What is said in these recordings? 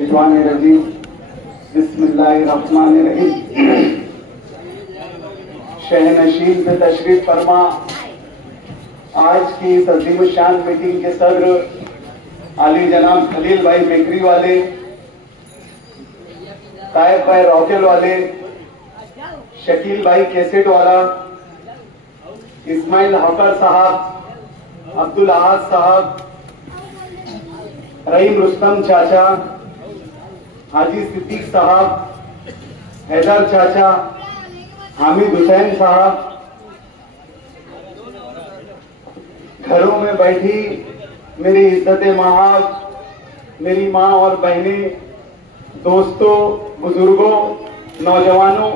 बिस्मिल्लाहिर्रहमानिर्रहीम। शहनशीन पे तशरीफ फरमा आज की इस अजीम शान मीटिंग के सदर आली जनाब खलील भाई बेकरी वाले, तायब भाई रॉकेल वाले, शकील भाई कैसेट वाला, इस्माइल हकर साहब, अब्दुल अहाद साहब, रहीम रुस्तम चाचा, हाजी सिद्दीक साहब, हैदर चाचा, हामिद हुसैन साहब, घरों में बैठी मेरी इज्जत महाब, मेरी माँ और बहनें, दोस्तों, बुजुर्गों, नौजवानों,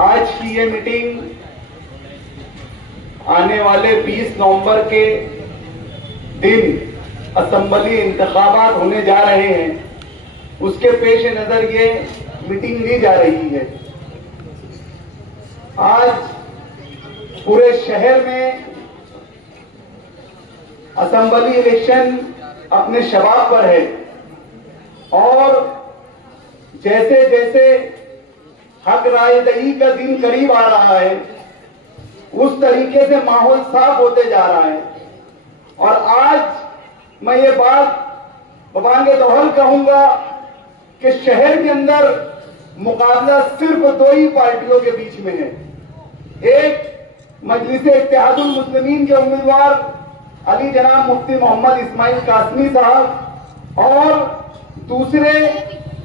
आज की ये मीटिंग आने वाले 20 नवंबर के दिन असेंबली इंतखाबात होने जा रहे हैं, उसके पेश नजर ये मीटिंग ली जा रही है। आज पूरे शहर में असेंबली इलेक्शन अपने शबाब पर है और जैसे जैसे हक रायदही का दिन करीब आ रहा है, उस तरीके से माहौल साफ होते जा रहा है। और आज मैं ये बात बबांगे दोहल कहूंगा कि शहर के अंदर मुकाबला सिर्फ दो ही पार्टियों के बीच में है। एक मजलिस इत्तेहादुल मुस्लिमीन के उम्मीदवार अली जनाब मुफ्ती मोहम्मद इस्माइल कासमी साहब और दूसरे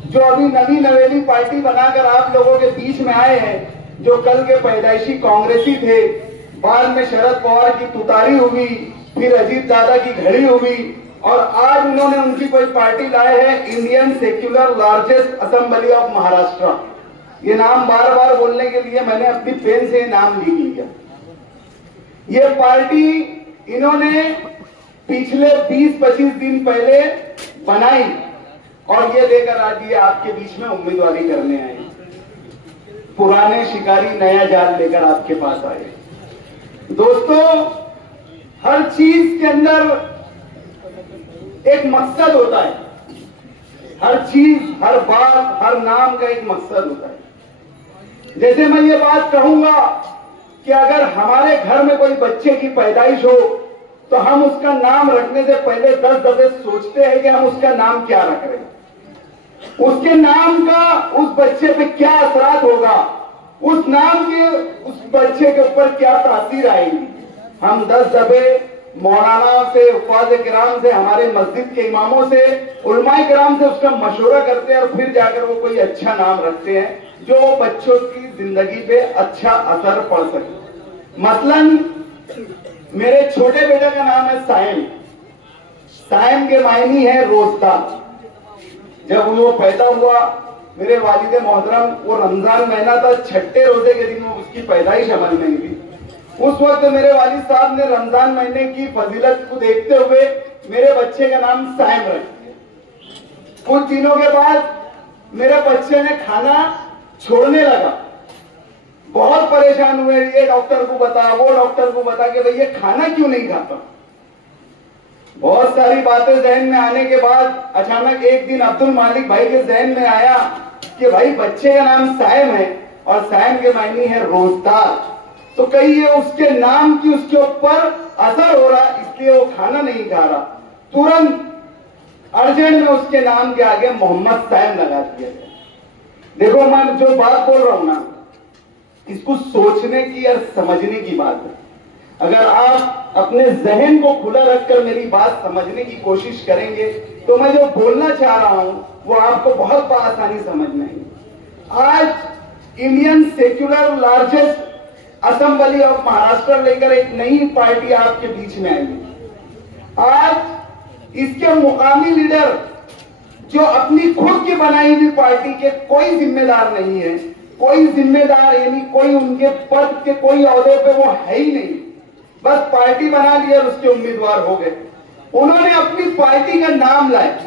जो अभी नवी नवेली पार्टी बनाकर आप लोगों के बीच में आए हैं, जो कल के पैदाइशी कांग्रेसी थे, बाद में शरद पवार की तुतारी हुई, फिर अजीत दादा की घड़ी हुई और आज उन्होंने उनकी कोई पार्टी लाए है Indian secular largest assembly of Maharashtra. ये नाम बार बार बोलने के लिए मैंने अपनी पेन से नाम लिख लिया। ये पार्टी इन्होंने पिछले 20-25 दिन पहले बनाई और ये लेकर आज ये आपके बीच में उम्मीदवारी करने आए। पुराने शिकारी नया जाल लेकर आपके पास आए। दोस्तों, हर चीज के अंदर एक मकसद होता है। हर चीज, हर बात, हर नाम का एक मकसद होता है। जैसे मैं ये बात कहूंगा कि अगर हमारे घर में कोई बच्चे की पैदाइश हो तो हम उसका नाम रखने से पहले 10 दफे सोचते हैं कि हम उसका नाम क्या रख रहे हैं, उसके नाम का उस बच्चे पे क्या असरात होगा, उस नाम के उस बच्चे के ऊपर क्या तासीर आएगी। हम 10 दफे मौलाना से, उस्ताद किराम से, हमारे मस्जिद के इमामों से, उलमाए किराम से उसका मशवरा करते हैं और फिर जाकर वो कोई अच्छा नाम रखते हैं जो बच्चों की जिंदगी पे अच्छा असर पड़ सके। मसलन मेरे छोटे बेटे का नाम है साइम। साइम के मायनी है रोजता। जब वो पैदा हुआ, मेरे वालिद मोहतरम, वो रमजान महीना था, छठे रोजे के दिन वो उसकी पैदाइश अमल में हुई। उस वक्त मेरे वालिद साहब ने रमजान महीने की फजीलत को देखते हुए मेरे बच्चे का नाम साइम रख दिया। कुछ दिनों के बाद मेरे बच्चे ने खाना छोड़ने लगा। बहुत परेशान हुए, ये डॉक्टर को बता, वो डॉक्टर को बता कि भाई ये खाना क्यों नहीं खाता। बहुत सारी बातें जहन में आने के बाद अचानक एक दिन अब्दुल मालिक भाई के जहन में आया कि भाई बच्चे का नाम साइम है और साइम के मायने है रोजदार, तो कहीं ये उसके नाम की उसके ऊपर असर हो रहा, इसलिए वो खाना नहीं खा रहा। तुरंत अर्जेंट में उसके नाम के आगे मोहम्मद साइम लगा दिया। देखो, मैं जो बात बोल रहा हूं ना, इसको सोचने की और समझने की बात है। अगर आप अपने जहन को खुला रखकर मेरी बात समझने की कोशिश करेंगे तो मैं जो बोलना चाह रहा हूं वो आपको बहुत बआसानी समझ में आएगी। आज Indian secular largest assembly of Maharashtra लेकर एक नई पार्टी आपके बीच में आई। आज इसके मुकामी लीडर जो अपनी खुद की बनाई हुई पार्टी के कोई जिम्मेदार नहीं है, कोई जिम्मेदार यानी कोई उनके पद के कोई ओहदे पे वो है ही नहीं, बस पार्टी बना ली और उसके उम्मीदवार हो गए। उन्होंने अपनी पार्टी का नाम लाया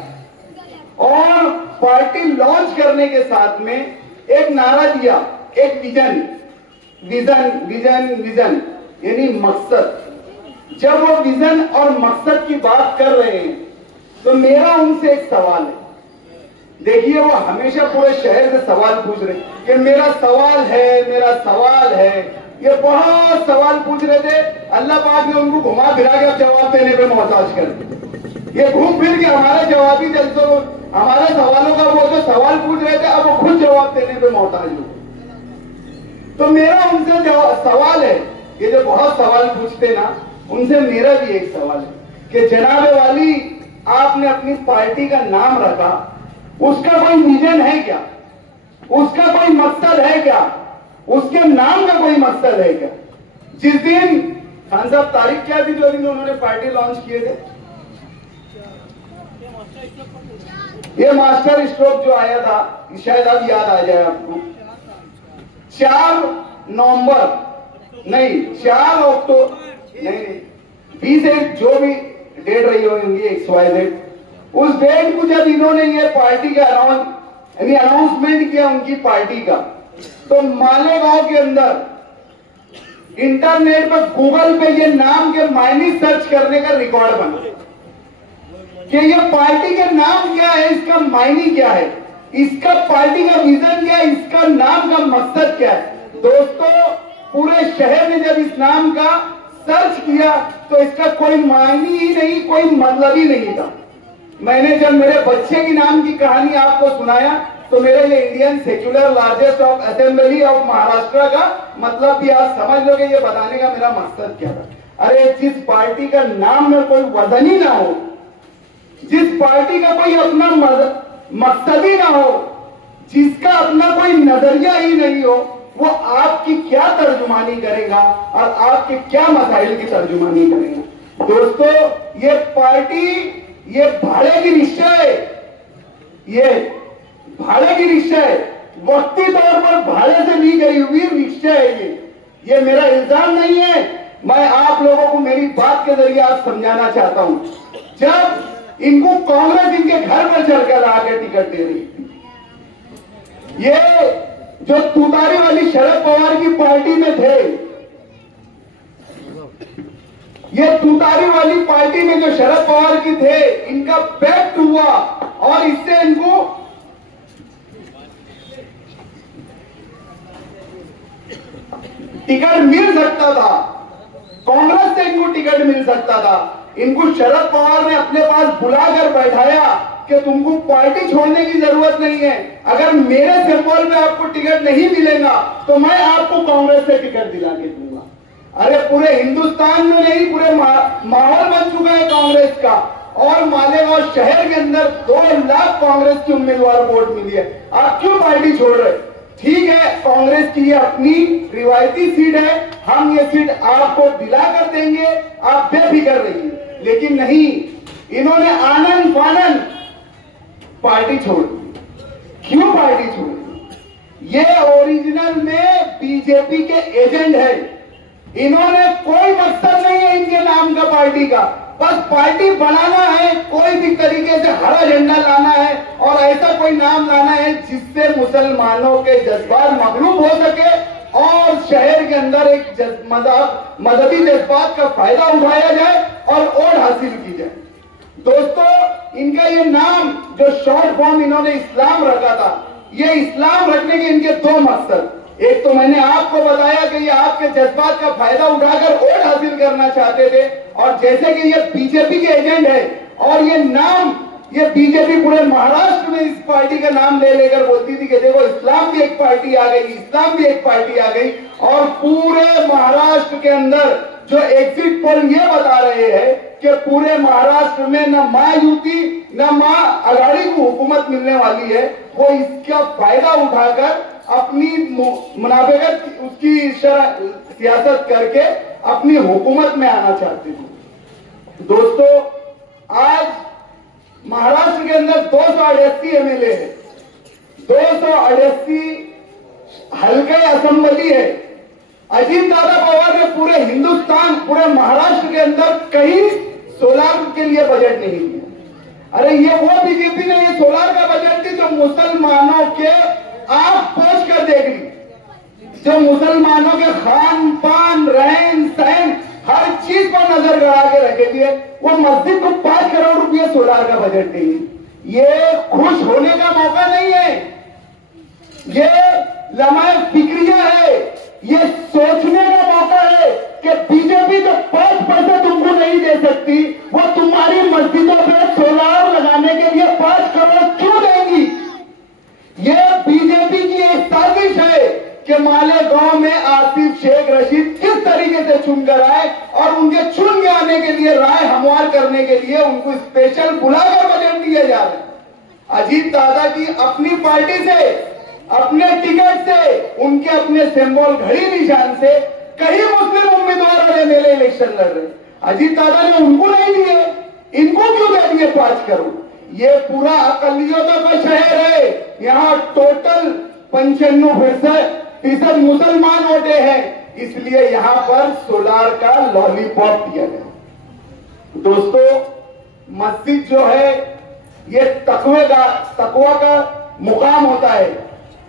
और पार्टी लॉन्च करने के साथ में एक नारा दिया, एक विजन, विजन विजन विजन यानी मकसद। जब वो विजन और मकसद की बात कर रहे हैं तो मेरा उनसे एक सवाल है। देखिए, वो हमेशा पूरे शहर से सवाल पूछ रहे कि मेरा सवाल है, मेरा सवाल है। ये बहुत सवाल पूछ रहे थे, अल्लाह पाक ने उनको घुमा फिरा के जवाब देने पे मोहताज कर दिया। ये घूम फिर के हमारे जवाबी जल्सों, हमारे सवालों का वो जो सवाल पूछ रहे थे, अब वो खुद जवाब देने पे मोहताज हो। तो मेरा उनसे सवाल है, ये जो बहुत सवाल पूछते ना, उनसे मेरा भी एक सवाल है कि जनाब वाली, आपने अपनी पार्टी का नाम रखा, उसका कोई विजन है क्या? उसका कोई मकसद है क्या? उसके नाम का कोई मकसद है क्या? जिस दिन खान साहब, तारीख क्या थी जो दिन उन्होंने पार्टी लॉन्च किए थे? ये मास्टर स्ट्रोक जो आया था, शायद अब याद आ जाए आपको, 4 नवंबर नहीं 4 अक्टूबर नहीं 20 जो भी डेट रही होगी XYZ, उस डेट को जब इन्होंने ये पार्टी का अनाउंसमेंट किया उनकी पार्टी का, तो मालेगांव के अंदर इंटरनेट पर गूगल पे ये नाम के मायने सर्च करने का रिकॉर्ड बना कि ये पार्टी का नाम क्या है, इसका मायने क्या है, इसका पार्टी का विजन क्या है, इसका नाम का मकसद क्या है। दोस्तों, पूरे शहर ने जब इस नाम का सर्च किया तो इसका कोई मायने ही नहीं, कोई मतलब ही नहीं था। मैंने जब मेरे बच्चे की नाम की कहानी आपको सुनाया तो मेरा ये Indian secular largest of assembly of Maharashtra का मतलब भी आप समझ लोगे, ये बताने का मेरा मकसद क्या था। अरे, जिस पार्टी का नाम में कोई वजन ही ना हो, जिस पार्टी का कोई अपना मकसद ही ना हो, जिसका अपना कोई नजरिया ही नहीं हो, वो आपकी क्या तर्जुमानी करेगा और आपके क्या मसाइल की तर्जुमानी करेगा। दोस्तों, ये पार्टी ये भाड़े की रिश्ता है, ये भाड़े की रिश्ता है, वक्ती तौर पर भाड़े से ली गई हुई रिश्ता है। ये मेरा इल्जाम नहीं है, मैं आप लोगों को मेरी बात के जरिए आप समझाना चाहता हूं। जब इनको कांग्रेस इनके घर पर चलकर आके टिकट दे रही थी, ये जो तुतारी वाली शरद पवार की पार्टी में थे, ये तुतारी वाली पार्टी में जो शरद पवार की थे, इनका पैक्ट हुआ और इससे इनको टिकट मिल सकता था, कांग्रेस से इनको टिकट मिल सकता था। इनको शरद पवार ने अपने पास बुलाकर बैठाया कि तुमको पार्टी छोड़ने की जरूरत नहीं है, अगर मेरे सिंबल में आपको टिकट नहीं मिलेगा तो मैं आपको कांग्रेस से टिकट दिला के दूंगा। अरे, पूरे हिंदुस्तान में नहीं, पूरे माहौल बन चुका है कांग्रेस का, और मालेगांव शहर के अंदर 2 लाख कांग्रेस की उम्मीदवार वोट मिली है। आप क्यों पार्टी छोड़ रहे? ठीक है, कांग्रेस की ये अपनी रिवायती सीट है, हम ये सीट आपको दिला कर देंगे, आप बेफिक्र रहिए। लेकिन नहीं, इन्होंने आनंद फानन पार्टी छोड़ दी। क्यों पार्टी छोड़ दी? ये ओरिजिनल में बीजेपी के एजेंट है। इन्होंने कोई मकसद नहीं है इनके नाम का पार्टी का, बस पार्टी बनाना है, कोई भी तरीके से हरा झंडा लाना है और ऐसा कोई नाम लाना है जिससे मुसलमानों के जज्बात मगलूब हो सके और शहर के अंदर एक मजहबी जज्बात का फायदा उठाया जाए और वोट हासिल की जाए। दोस्तों, इनका ये नाम जो शॉर्ट फॉर्म इन्होंने इस्लाम रखा था, ये इस्लाम रखने के इनके 2 मकसद। एक तो मैंने आपको बताया कि ये आपके जज्बात का फायदा उठाकर वोट हासिल करना चाहते थे, और जैसे कि ये बीजेपी के एजेंट है और ये नाम, ये बीजेपी पूरे महाराष्ट्र में इस पार्टी का नाम ले लेकर बोलती थी कि देखो इस्लाम भी एक पार्टी आ गई, इस्लाम भी एक पार्टी आ गई, और पूरे महाराष्ट्र के अंदर जो एग्जिट पोल ये बता रहे हैं कि पूरे महाराष्ट्र में न महायुति न महाअघाड़ी को हुकूमत मिलने वाली है, वो इसका फायदा उठाकर अपनी मुनाफिकत उसकी सियासत करके अपनी हुकूमत में आना चाहते थे। दोस्तों, आज महाराष्ट्र के अंदर 288 एमएलए है, 288 हल्के असेंबली है। अजीत दादा पवार ने पूरे हिंदुस्तान, पूरे महाराष्ट्र के अंदर कहीं सोलार के लिए बजट नहीं दिया। अरे, ये वो बीजेपी ने ये सोलार का बजट थी जो मुसलमानों के आंख पोंछ कर देख ली, जो मुसलमानों के खान पान रहन सहन हर चीज पर नजर गड़ा के रखेगी। वो मस्जिद को 5 करोड़ रुपए सोलार का बजट देंगे। ये खुश होने का मौका नहीं है, ये लम्हा फिक्रिया है, ये सोचने का मौका है कि बीजेपी तो 5 पैसे तुमको नहीं दे सकती, वो तुम्हारी मस्जिदों पे सोलार लगाने के लिए 5 करोड़ क्यों देंगी। ये बीजेपी की एक साजिश है कि मालेगांव में आसिफ शेख रशीद किस तरीके से चुनकर आए और उनके चुन के आने के लिए राय हमवार करने के लिए उनको स्पेशल बुलाकर बजट दिए जा रहे हैं। अजीत दादा की अपनी पार्टी से, अपने टिकट से, उनके अपने सिंबल घड़ी निशान से कई मुस्लिम उम्मीदवार एमएलए इलेक्शन लड़ रहे। अजीत दादा ने उनको नहीं दिए, इनको क्यों दे दिए 5 करोड़। ये पूरा अकलियतों का शहर है, यहाँ टोटल 95% मुसलमान वोटे हैं, इसलिए यहां पर सोलार का लॉलीपॉप दिया गया। दोस्तों, मस्जिद जो है ये तकवा का मुकाम होता है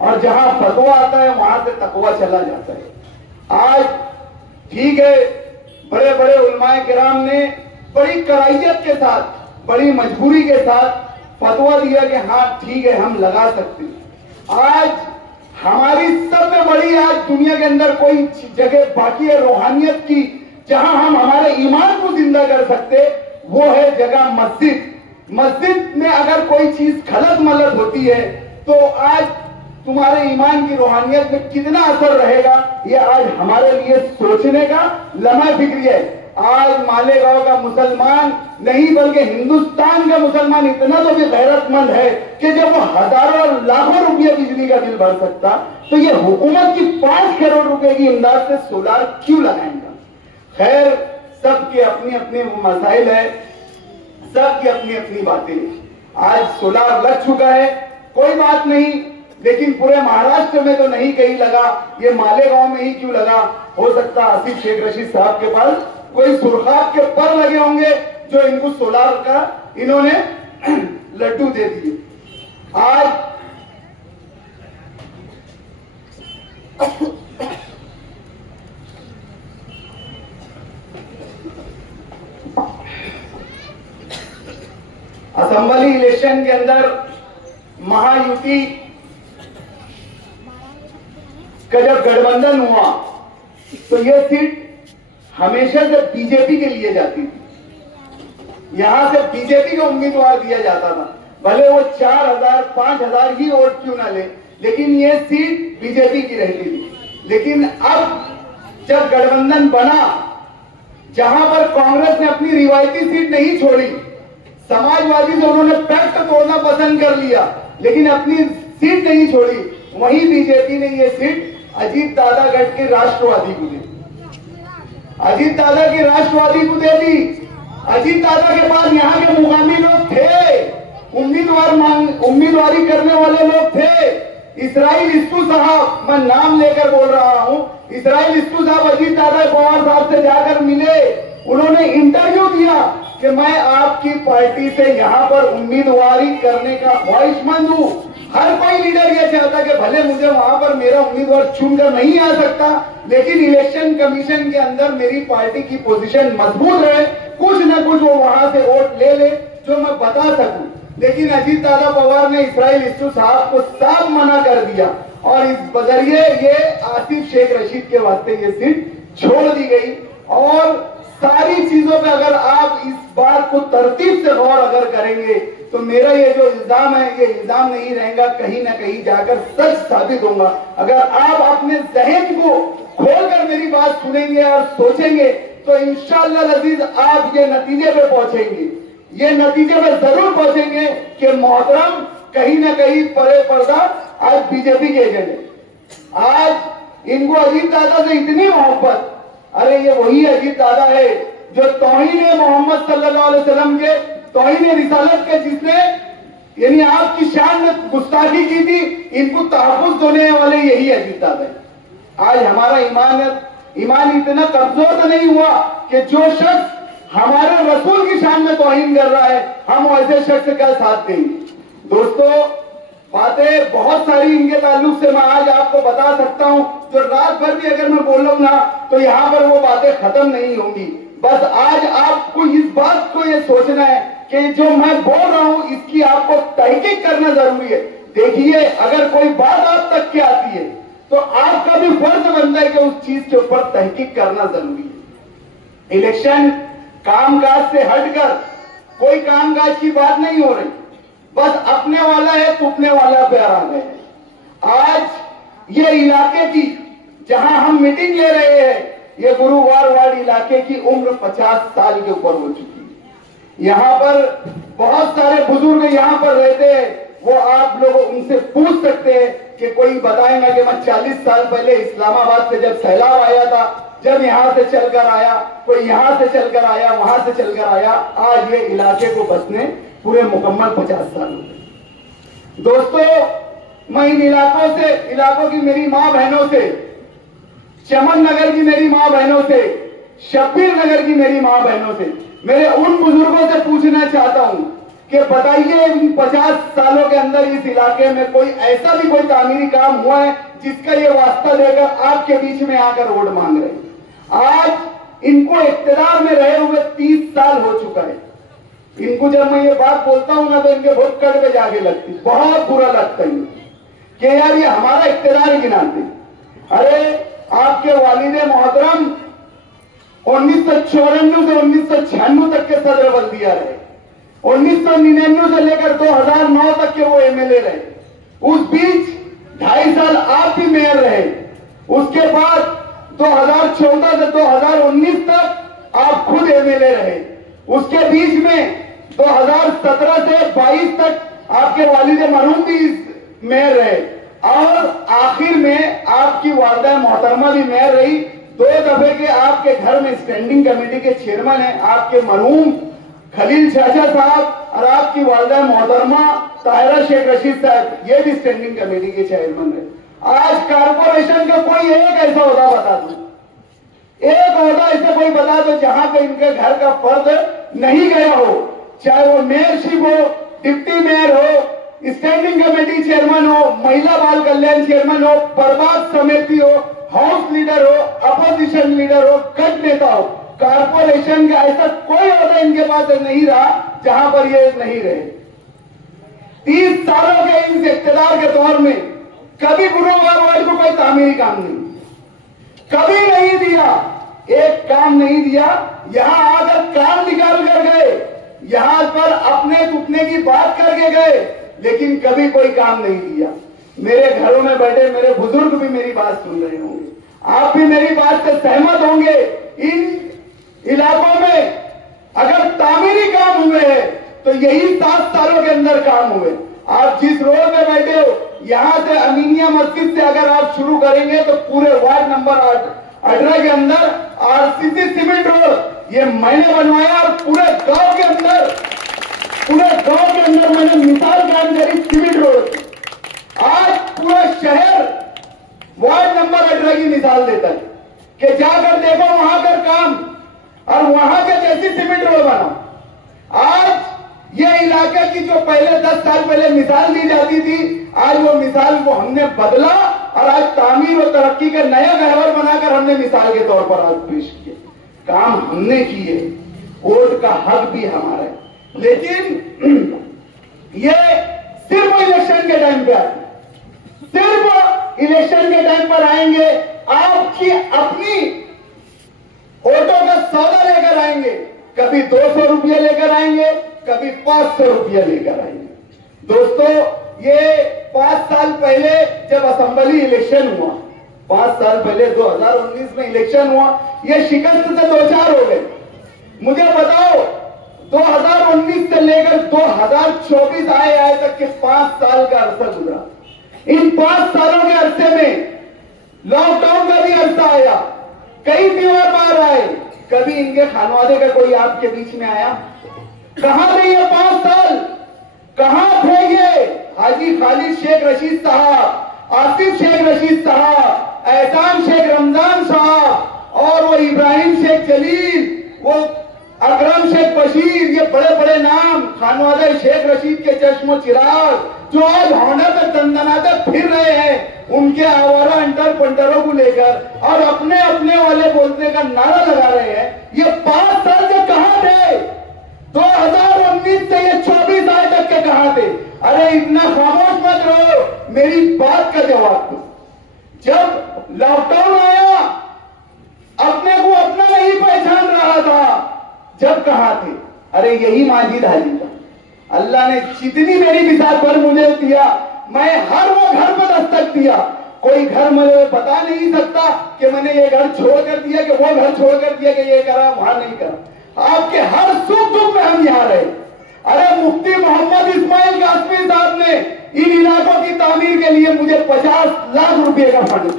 और जहां फतवा आता है वहां से तकवा चला जाता है। आज ठीक है, बड़े बड़े उलमाए किराम ने बड़ी कराइयत के साथ, बड़ी मजबूरी के साथ फतवा दिया कि हाँ ठीक है हम लगा सकते हैं। आज हमारी सबसे बड़ी आज दुनिया के अंदर कोई जगह बाकी है रूहानियत की जहां हम हमारे ईमान को जिंदा कर सकते, वो है जगह मस्जिद। मस्जिद में अगर कोई चीज खलत मलत होती है तो आज तुम्हारे ईमान की रूहानियत में कितना असर रहेगा, ये आज हमारे लिए सोचने का लम्हा फिक्रिया है। आज मालेगांव का मुसलमान नहीं बल्कि हिंदुस्तान का मुसलमान इतना तो भी गैरतमंद है कि जब वो हजारों और लाखों रुपये बिजली का बिल भर सकता, तो ये हुकूमत की 5 करोड़ रुपए की इमदाद से सोलार क्यों लगाएगा। खैर, सबकी अपनी अपनी मसाइल है, सबकी अपनी अपनी बातें। आज सोलार लग चुका है, कोई बात नहीं, लेकिन पूरे महाराष्ट्र में तो नहीं कहीं लगा, ये मालेगांव में ही क्यों लगा। हो सकता आसिफ शेख रशीद साहब के पास कोई सुरखाब के पर लगे होंगे जो इनको सोलार का इन्होंने लड्डू दे दिए। आज असेंबली इलेक्शन के अंदर महायुति का जब गठबंधन हुआ तो यह सीट हमेशा से बीजेपी के लिए जाती थी। यहां से बीजेपी का उम्मीदवार दिया जाता था, भले वो 4000 5000 ही वोट क्यों ना ले, लेकिन ये सीट बीजेपी की रहती थी। लेकिन अब जब गठबंधन बना, जहां पर कांग्रेस ने अपनी रिवायती सीट नहीं छोड़ी, समाजवादी से उन्होंने पैक्ट तोड़ना पसंद कर लिया लेकिन अपनी सीट नहीं छोड़ी, वहीं बीजेपी ने ये सीट अजीत दादा गढ़ के राष्ट्रवादी को दी, अजीत दादा की राष्ट्रवादी को दे दी। अजीत दादा के पास यहाँ के मुकामी लोग थे, उम्मीदवारी करने वाले लोग थे। इसराइल इस्कू साहब, मैं नाम लेकर बोल रहा हूँ, इसराइल इस्कू साहब अजीत दादा पवार साहब से जाकर मिले, उन्होंने इंटरव्यू दिया कि मैं आपकी पार्टी से यहाँ पर उम्मीदवारी करने का ख्वाहिशमंद हूँ। हर कोई लीडर ये चाहता कि भले मुझे वहां पर मेरा उम्मीदवार चुनकर नहीं आ सकता, लेकिन इलेक्शन कमीशन के अंदर मेरी पार्टी की पोजीशन मजबूत रहे, कुछ न कुछ वो वहां से वोट ले ले जो मैं बता सकूं। लेकिन अजीत दादा पवार ने इसराइल इस्कू साहब को साफ मना कर दिया और इस बजरिए ये आसिफ शेख रशीद के वास्ते ये सीट छोड़ दी गई। और सारी चीजों पे अगर आप इस बात को तरतीब से गौर अगर करेंगे तो मेरा ये जो इल्जाम है ये इल्जाम नहीं रहेगा, कहीं ना कहीं जाकर सच साबित होगा। अगर आप अपने जहन को खोलकर मेरी बात सुनेंगे और सोचेंगे तो इंशाअल्लाह अजीज आप ये नतीजे पे पहुंचेंगे, ये नतीजे पे जरूर पहुंचेंगे कि मोहतरम कहीं ना कहीं परे पर्दा आज बीजेपी के एजेंट है। आज इनको अजीत दादा से इतनी मोहब्बत, अरे ये वही अजीत दादा है जो तौहीन मोहम्मद सल्लल्लाहु अलैहि वसल्लम के, तौहीन रिसालत के, जिसने यानी आपकी शान में गुस्ताखी की थी, इनको तहफ़्फ़ुज़ देने वाले यही अजीत दादा है। आज हमारा ईमान इतना कमजोर तो नहीं हुआ कि जो शख्स हमारे रसूल की शान में तौहीन कर रहा है हम ऐसे शख्स का साथ देंगे। दोस्तों, बातें बहुत सारी इनके ताल्लुक से मैं आज आपको बता सकता हूं, जो रात भर भी अगर मैं बोल रहा हूं ना तो यहां पर वो बातें खत्म नहीं होंगी। बस आज आपको इस बात को ये सोचना है कि जो मैं बोल रहा हूं इसकी आपको तहकीक करना जरूरी है। देखिए, अगर कोई बात आप तक के आती है तो आपका भी फर्ज बनता है कि उस चीज के ऊपर तहकीक करना जरूरी है। इलेक्शन कामकाज से हटकर कोई कामकाज की बात नहीं हो रही, बस अपने वाला है टूटने वाला पे आ गए। आज ये इलाके की जहां हम मीटिंग ले रहे हैं, ये गुरुवार वार्ड इलाके की उम्र 50 साल के ऊपर हो चुकी है। यहाँ पर बहुत सारे बुजुर्ग यहाँ पर रहते हैं, वो आप लोग उनसे पूछ सकते हैं कि कोई बताएगा कि मैं 40 साल पहले इस्लामाबाद से जब सैलाब आया था, जब यहां से चलकर आया, कोई यहां से चलकर आया, वहां से चलकर आया, आज ये इलाके को बसने पूरे मुकम्मल 50 साल हो गए। दोस्तों, मैं इन इलाकों की मेरी मां बहनों से, चमन नगर की मेरी मां बहनों से, शब्बीर नगर की मेरी मां बहनों से, मेरे उन बुजुर्गों से पूछना चाहता हूं कि बताइए इन 50 सालों के अंदर इस इलाके में कोई ऐसा भी कोई तामीरी काम हुआ है जिसका ये वास्ता देकर आपके बीच में आकर वोट मांग रहे हैं। आज इनको इख्तियार में रहे हुए 30 साल हो चुका है। इनको जब मैं ये बात बोलता हूं ना तो इनके बहुत कड़ पे जाके लगती, बहुत बुरा लगता है कि यार ये हमारा इख्तियार गिनाते। अरे आपके वालिद मोहतरम 1994 से 1996 तक के सदर बल्दिया रहे, 1999 से लेकर 2009 तक के वो एमएलए रहे, उस बीच 2.5 साल आप भी मेयर रहे, उसके बाद 2014 से 2019 तक आप खुद एमएलए रहे, उसके बीच में 2017 से 22 तक आपके वालिद मरहूम भी मेयर रहे, और आखिर में आपकी वालिदा मोहतरमा भी मेयर रही। 2 दफे के आपके घर में स्टैंडिंग कमेटी के चेयरमैन है आपके मरहूम खलील चाचा साहब, और आपकी वालिदा मोहतरमा ताहिरा शेख रशीद साहब, ये भी स्टैंडिंग कमेटी के चेयरमैन है। आज कारपोरेशन का कोई एक ऐसा होता बता दो, एक होता ऐसा कोई बता दो जहां पे इनके घर का फर्द नहीं गया हो, चाहे वो मेयरशिप हो, डिप्टी मेयर हो, स्टैंडिंग कमेटी चेयरमैन हो, महिला बाल कल्याण चेयरमैन हो, प्रभात समिति हो, हाउस लीडर हो, अपोजिशन लीडर हो, गठ नेता हो, कारपोरेशन का ऐसा कोई होता इनके पास नहीं रहा जहां पर ये नहीं रहे। 30 सालों के इस इख्तियार के दौर में कभी गुरुवार वार्ड को कोई तामीरी काम नहीं, कभी नहीं दिया, एक काम नहीं दिया। यहां आकर काम निकाल कर गए, यहां पर अपने टूटने की बात करके गए, लेकिन कभी कोई काम नहीं दिया। मेरे घरों में बैठे मेरे बुजुर्ग भी मेरी बात सुन रहे होंगे, आप भी मेरी बात से सहमत होंगे। इन इलाकों में अगर तामीरी काम हुए हैं तो यही 7 सालों के अंदर काम हुए। आप जिस रोड में बैठे हो, यहां से अमीनिया मस्जिद से अगर आप शुरू करेंगे तो पूरे वार्ड नंबर 18 के अंदर आरसीसी सीमेंट रोड ये मैंने बनवाया, और पूरे गांव के अंदर मैंने मिसाल कायम करी सीमेंट रोड। आज पूरा शहर वार्ड नंबर 18 की मिसाल देता है कि जाकर देखो वहां का काम, और वहां के जैसी सीमेंट रोड बनाओ। आज ये इलाके की जो पहले 10 साल पहले मिसाल दी जाती थी, आज वो मिसाल को हमने बदला और आज तामीर और तरक्की का नया गहवर बनाकर हमने मिसाल के तौर पर आज पेश किए। काम हमने किए, वोट का हक भी हमारा है, लेकिन ये सिर्फ इलेक्शन के टाइम पे आए, सिर्फ इलेक्शन के टाइम पर आएंगे, आपकी अपनी वोटों का सौदा लेकर आएंगे। कभी 200 रुपये लेकर आएंगे, कभी 500 रुपये लेकर आएंगे। दोस्तों, ये 5 साल पहले जब असेंबली इलेक्शन हुआ, 5 साल पहले 2019 में इलेक्शन हुआ, ये शिकस्त से 2-4 हो गए। मुझे बताओ 2019 से लेकर 2024 आए तक के 5 साल का अरसा गुजरा। इन 5 सालों के अरसे में लॉकडाउन का भी अरसा आया, कई त्योहार बाहर आए, कभी इनके खानवादे का कोई आपके बीच में आया? कहां गई ये 5 साल? कहां थे ये हाजी खालिद शेख रशीद साहब, आसिफ शेख रशीद साहब, एहसान शेख रमजान साहब, और वो इब्राहिम शेख जलील, वो अकरम शेख बशीर, ये बड़े बड़े नाम, खानवादा शेख रशीद के चश्मो चिराग जो आज होंडा पे दंदनाते फिर रहे हैं, उनके आवारा अंटर पंटरों को लेकर और अपने अपने वाले बोलने का नारा लगा रहे हैं। ये 5 साल से कहां थे? 2019 से ये 24 साल तक के कहां थे? अरे इतना खामोश मत रहो, मेरी बात का जवाब दो। जब लॉकडाउन आया अपने को अपना नहीं पहचान रहा था, जब कहां थे? अरे यही माजिद हाजी था। अल्लाह ने जितनी मेरी मिसाल पर मुझे दिया, मैं हर वो घर पर दस्तक दिया। कोई घर मुझे बता नहीं सकता कि मैंने ये घर छोड़ कर दिया, कि वो घर छोड़ कर दिया, कि ये करा वहां नहीं करा। आपके हर सुख दुख में हम यहाँ रहे। अरे मुफ्ती मोहम्मद इस्माइल कासमी साहब ने इन इलाकों की तामीर के लिए मुझे 50 लाख रुपए का फंड,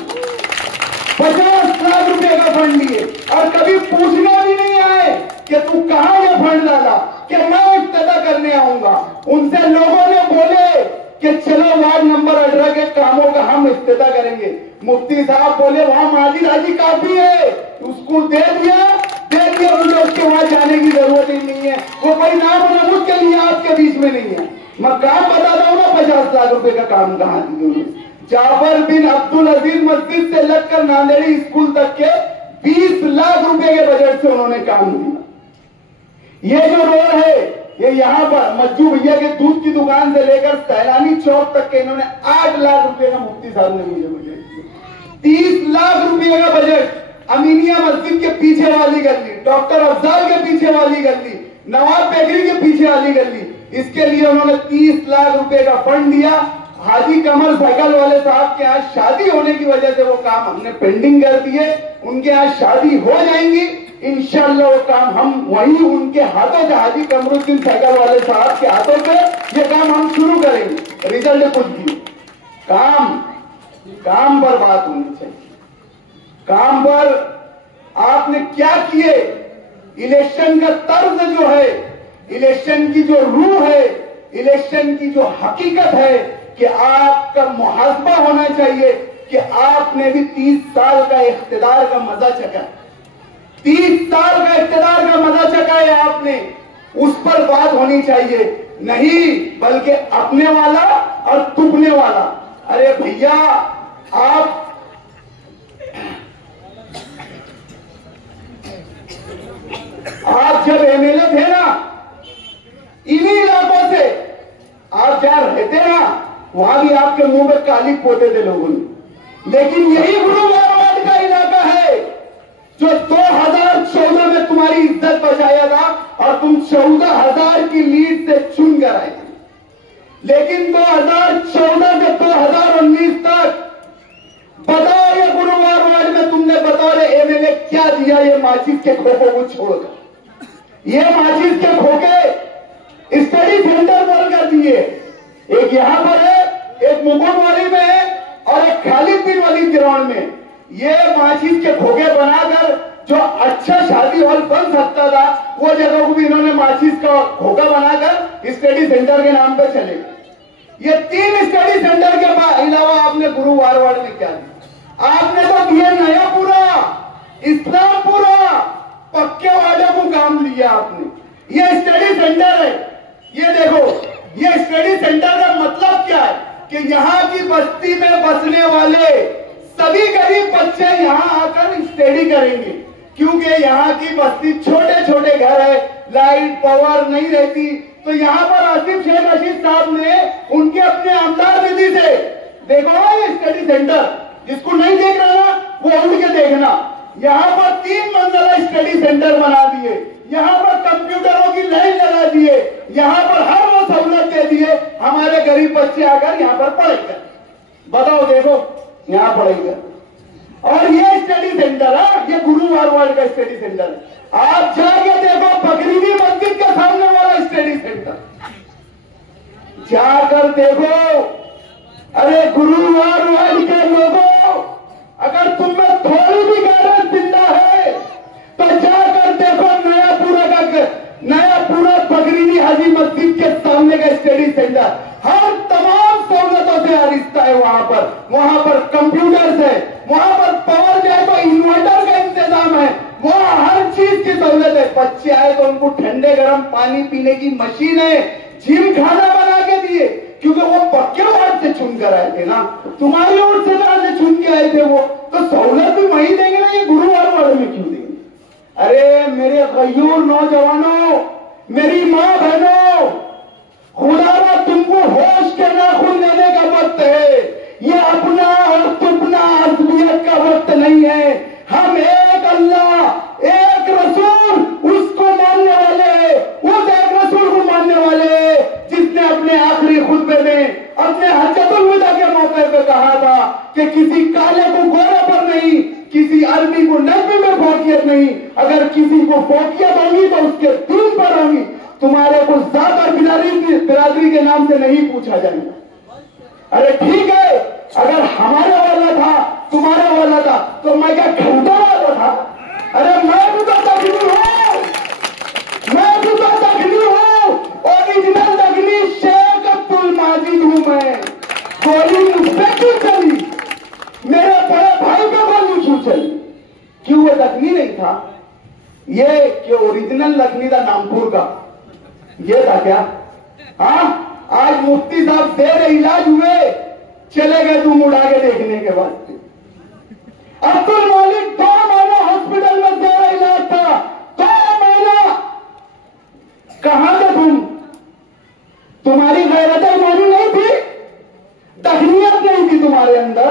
50 लाख रुपए का फंड दिए, और कभी पूछना भी नहीं आए कि तू कहां ये फंड डाला, कि मैं इफ्तिताह करने आऊंगा। उनसे लोगों ने बोले कि चलो वार्ड नंबर 18 के कामों का हम इफ्तिताह करेंगे। मुफ्ती साहब बोले वहां माजिद हाजी काफी है, उसको दे दिया, मुझे उसके वहां जाने की जरूरत ही नहीं है। वो कोई नाम नमूद के लिए आपके बीच में नहीं है। मैं काम बताता हूँ ना, 50 लाख रुपए का काम कहां दिए उन्होंने। जाफर बिन अब्दुल अजीज मस्जिद से लगकर नांदेड़ी स्कूल तक के 20 लाख रुपए के बजट से उन्होंने काम दिया। ये जो रोड है, ये यहाँ पर मज्जू भैया के दूध की दुकान से लेकर सैलानी चौक तक के इन्होंने 8 लाख रुपए का मुफ्ती साहब ने मुझे बजट दिया। 30 लाख रुपए का बजट अमीनिया मस्जिद के पीछे वाली गली, डॉक्टर अफजाल के पीछे वाली गली, नवाब बेकरी के पीछे वाली गली, इसके लिए उन्होंने 30 लाख रुपए का फंड दिया। हाजी कमर साइकिल वाले साहब के यहाँ शादी होने की वजह से वो काम हमने पेंडिंग कर दिए। उनके यहाँ शादी हो जाएंगी इंशाअल्लाह, वो काम हम वही उनके हाथों से, हाजी कमरुद्दीन साइकिल वाले साहब के हाथों से ये काम हम शुरू करेंगे। रिजल्ट कुछ भी, काम पर बात होनी चाहिए। काम पर आपने क्या किए, इलेक्शन का तर्ज जो है, इलेक्शन की जो रूह है, इलेक्शन की जो हकीकत है कि आपका मुहासबा होना चाहिए कि आपने भी 30 साल का इख्तिदार का मजा चखा, 30 साल का इख्तिदार का मजा चखा है आपने, उस पर बात होनी चाहिए, नहीं बल्कि अपने वाला और तुपने वाला। अरे भैया आप जब एमएलए थे ना, इन्हीं इलाकों से आप जहां रहते ना, वहां भी आपके मुंह में काली पोते थे लोगों ने। लेकिन यही गुरुवार का इलाका है जो 2014 में तुम्हारी इज्जत बचाया था और तुम 14,000 की लीड से चुन कर आए थे। लेकिन 2014 से 2019 तक बताओ ये गुरुवार वार्ड में तुमने बतौर एमएलए क्या दिया? ये माचिस के खोखों को छोड़कर, ये माचिस के खोखे स्टडी सेंटर बंद कर दिए। एक यहां पर है, एक मुकुटवाली में है और एक खालिद बिन वलीद ग्राउंड में। ये माचिस के खोखे बनाकर जो अच्छा शादी हॉल बन सकता था, वो जगह को भी इन्होंने माचिस का खोखा बनाकर स्टडी सेंटर के नाम पर चले। ये 3 स्टडी सेंटर के अलावा आपने गुरुवार वार्ड में क्या दिया? आपने तो दिया नया पूरा इस्लामपुरा पक्के वाले को काम लिया आपने। ये स्टडी सेंटर है, ये देखो, ये स्टडी सेंटर का मतलब क्या है कि यहाँ की बस्ती में बसने वाले सभी गरीब बच्चे यहाँ आकर स्टडी करेंगे, क्योंकि यहाँ की बस्ती छोटे छोटे घर है, लाइट पावर नहीं रहती। तो यहाँ पर आसिफ शेख रशीद साहब ने उनके अपने आमदार निधि से, देखो ये स्टडी सेंटर, जिसको नहीं देख रहा ना वो उड़ के देखना, यहाँ पर 3 मंजिला स्टडी सेंटर बना दिए, यहाँ पर कंप्यूटरों की लाइन लगा दिए, यहाँ पर हर वो सहूलत दे दिए, हमारे गरीब बच्चे आकर यहाँ पर पढ़ेंगे। बताओ देखो यहाँ पढ़ेंगे। और ये स्टडी सेंटर है, ये गुरुवार वार्ड का स्टडी सेंटर है। आप जाके देखो बकरीदी मस्जिद के सामने वाला स्टडी सेंटर, जाकर देखो। अरे गुरुवार वार्ड के लोगों, अगर तुम में थोड़ी भी गैरत जिंदा है तो जाकर देखो नया पूरा बकरीदी हाजी मस्जिद के सामने का स्टडी सेंटर, हर तमाम सहूलतों से आरिस्ता है। वहां पर कंप्यूटर्स है, वहां पर पावर जाए तो इन्वर्टर का इंतजाम है, वहां हर चीज की सहूलत है। बच्चे आए तो उनको ठंडे गर्म पानी पीने की मशीन है, जिम खाना बना के दिए, क्योंकि वो पक्के वार्ड से चुन कर आए थे ना, तुम्हारी ओर से से चुन के आए थे वो, तो सहूलत भी वही देंगे ना, ये गुरुवार वाले में क्यों देंगे? अरे मेरे गयूर नौजवानों, मेरी मां बहनों, खुदारा तुमको होश के नाखून लेने का वक्त है। ये अपना और तुपना असलियत का वक्त नहीं है। हम एक अल्लाह, एक रसूल, उसको मानने वाले हैं, उस एक रसूल को मानने वाले हैं जिसने अपने आखिरी खुतबे में अपने हज्जतुल विदा के मौके पर कहा था कि किसी काले को गोरे पर नहीं, किसी अरबी को नबी में फोकियत नहीं, अगर किसी को फोकियत होगी तो उसके दीन पर होगी। तुम्हारे को जात और बिरादरी के नाम से नहीं पूछा जाएगा। अरे ठीक है, अगर हमारे वाला था, तुम्हारे वाला था, तो मैं क्या घंटा वाला था? अरे मैं भी तो दखनी हूं, मैं भी तो दखनी हूं, ओरिजिनल दखनी शेख अब्दुल माजिद हूं मैं। गोली मुझसे क्यों चली? मेरे बड़े भाई पे गोली क्यों चली? क्यों वो दखनी नहीं था? ये कि ओरिजिनल लखनी था नामपुर का, ये था क्या? हाँ, आज मुफ्ती साहब देर इलाज हुए, चले गए तुम उड़ा के देखने के बाद। अब्दुल मालिक 2 महीना हॉस्पिटल में देर इलाज था, 2 महीना। कहां थे तुम? तुम्हारी गैरत ईमानी नहीं थी, तकनीयत नहीं थी तुम्हारे अंदर।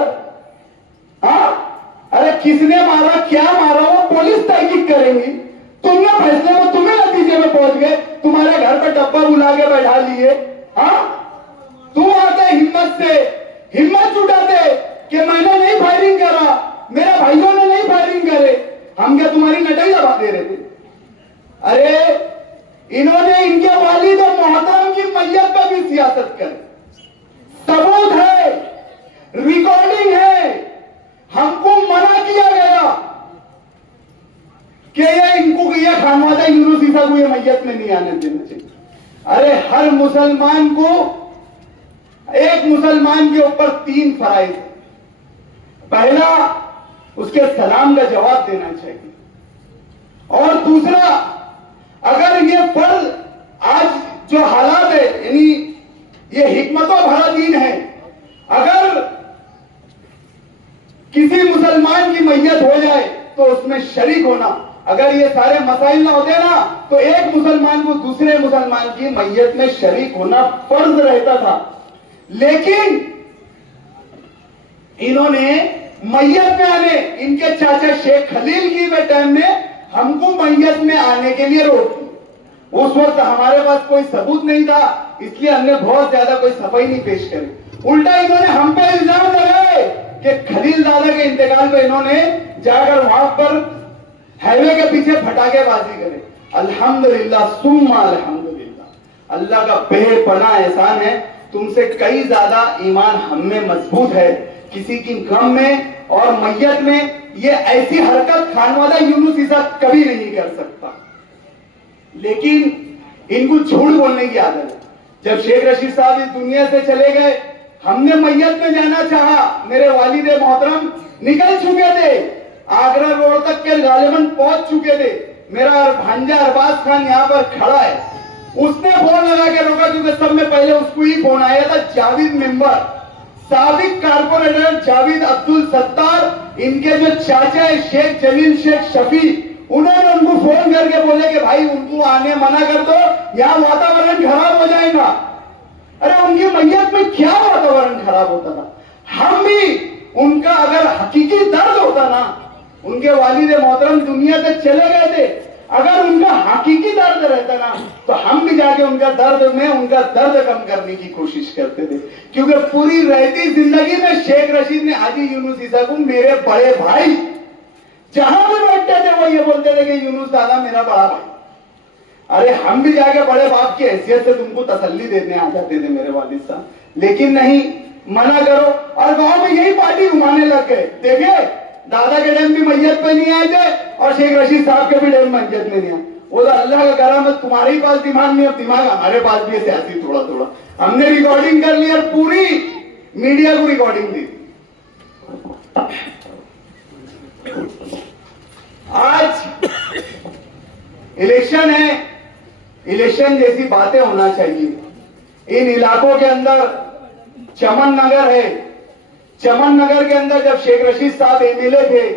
हाँ, अरे किसने मारा, क्या मारा, वो पुलिस तहकीक करेंगी। तुमने फैसले में, तुम्हें नतीजे में पहुंच गए, तुम्हारे घर पे डब्बा बुला के बैठा लिए। हाँ, तुम आते हिम्मत से, हिम्मत जुटाते कि मैंने नहीं फायरिंग करा, मेरे भाइयों ने नहीं फायरिंग करे, हम क्या तुम्हारी नटाई दबा दे रहे थे? अरे इन्होंने इनके वालिद और मोहतरम की मैयत पर भी सियासत कर, सबूत है, रिकॉर्डिंग है। हमको मना किया गया कि ये इनको, ये खानवादा यूनुस ईसा को ये मैयत में नहीं आने देना चाहिए। अरे हर मुसलमान को, एक मुसलमान के ऊपर 3 फराइज। पहला, उसके सलाम का जवाब देना चाहिए, और दूसरा, अगर ये फर्ज आज जो हालात है, यानी ये हिकमतों भरा दीन है, अगर किसी मुसलमान की मैयत हो जाए तो उसमें शरीक होना, अगर ये सारे मसाइल ना होते ना, तो एक मुसलमान को दूसरे मुसलमान की मैयत में शरीक होना फर्ज रहता था। लेकिन इन्होंने मैयत में आने, इनके चाचा शेख खलील की के टाइम में हमको मैयत में आने के लिए रोक दी। उस वक्त हमारे पास कोई सबूत नहीं था, इसलिए हमने बहुत ज्यादा कोई सफाई नहीं पेश करी। उल्टा इन्होंने हम पे इल्जाम लगाए कि खलील दादा के इंतकाल पे इन्होंने जाकर वहां पर हाईवे के पीछे फटाकेबाजी करे। अल्हम्दुलिल्लाह सुम्मा अल्हम्दुलिल्लाह, अल्लाह का बेपनाह एहसान है, तुमसे कई ज्यादा ईमान हम में मजबूत है। किसी की गम में और मैयत में ये ऐसी हरकत खानवादा यूनुस ईसा कभी नहीं कर सकता। लेकिन इनको झूठ बोलने की आदत है। जब शेख रशीद साहब इस दुनिया से चले गए, हमने मैयत में जाना चाहा, मेरे वालिद मोहतरम निकल चुके थे, आगरा रोड तक के गालिबन पहुंच चुके थे। मेरा भांजा अरबाज खान यहां पर खड़ा है, उसने फोन लगा के रोका, क्योंकि सब में पहले उसको ही फोन आया था। जावेद मेंबर, साबिक कारपोरेटर जावेद अब्दुल सत्तार, इनके जो चाचा है शेख जलील शेख शफी, उन्होंने उनको फोन करके बोले कि भाई उनको आने मना कर दो, यहां वातावरण खराब हो जाएगा। अरे उनकी मैयत में क्या वातावरण खराब होता था? हम भी उनका अगर हकीकी दर्द होता ना, उनके वालिद मोहतरम दुनिया से चले गए थे, अगर उनका हकीकी दर्द रहता ना, तो हम भी जाके उनका दर्द कम करने की कोशिश करते थे। क्योंकि पूरी रहती जिंदगी में शेख रशीद ने हाजी यूनुस ईसा को मेरे बड़े भाई, जहां भी बैठते थे वो ये बोलते थे कि यूनुस दादा मेरा बड़ा भाई। अरे हम भी जाके बड़े बाप की हैसियत से तुमको तसल्ली देने आ जाते थे मेरे वालिद साहब, लेकिन नहीं, मना करो। और गांव में यही पार्टी घुमाने लग गए। देखिए दादा के टाइम भी मैयत पे नहीं आए थे, और शेख रशीद साहब के भी टाइम मैयत में नहीं आए। वो तो अल्लाह का करम है, तुम्हारे ही पास दिमाग नहीं है, दिमाग हमारे पास भी है सियासी थोड़ा थोड़ा। हमने रिकॉर्डिंग कर ली और पूरी मीडिया को रिकॉर्डिंग दी। आज इलेक्शन है, इलेक्शन जैसी बातें होना चाहिए। इन इलाकों के अंदर चमन नगर है, चमन नगर के अंदर जब शेख रशीद साहब एमएलए थे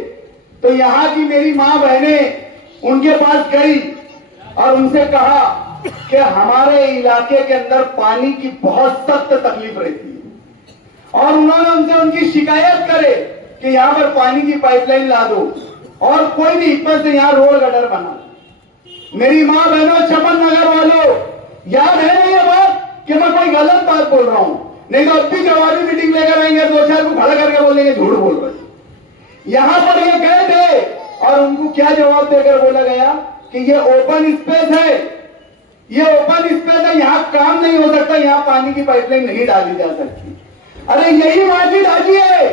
तो यहां की मेरी मां बहनें उनके पास गई और उनसे कहा कि हमारे इलाके के अंदर पानी की बहुत सख्त तकलीफ रहती है, और उन्होंने उनसे उनकी शिकायत करे कि यहां पर पानी की पाइपलाइन ला दो और कोई भी हिम्मत से यहां रोड गटर बना। मेरी मां बहनों, चमन नगर वालों, याद है ना ये बात कि मैं कोई गलत बात बोल रहा हूं? नहीं तो अब भी जवाबी मीटिंग लेकर आएंगे, दो चार को खड़ा करके बोलेंगे झूठ बोल रहे। यहां पर ये गए थे और उनको क्या जवाब देकर बोला गया कि ये ओपन स्पेस है, ये ओपन स्पेस है, यहां काम नहीं हो सकता, यहां पानी की पाइपलाइन नहीं डाली जा सकती। अरे यही माजिद हाजी है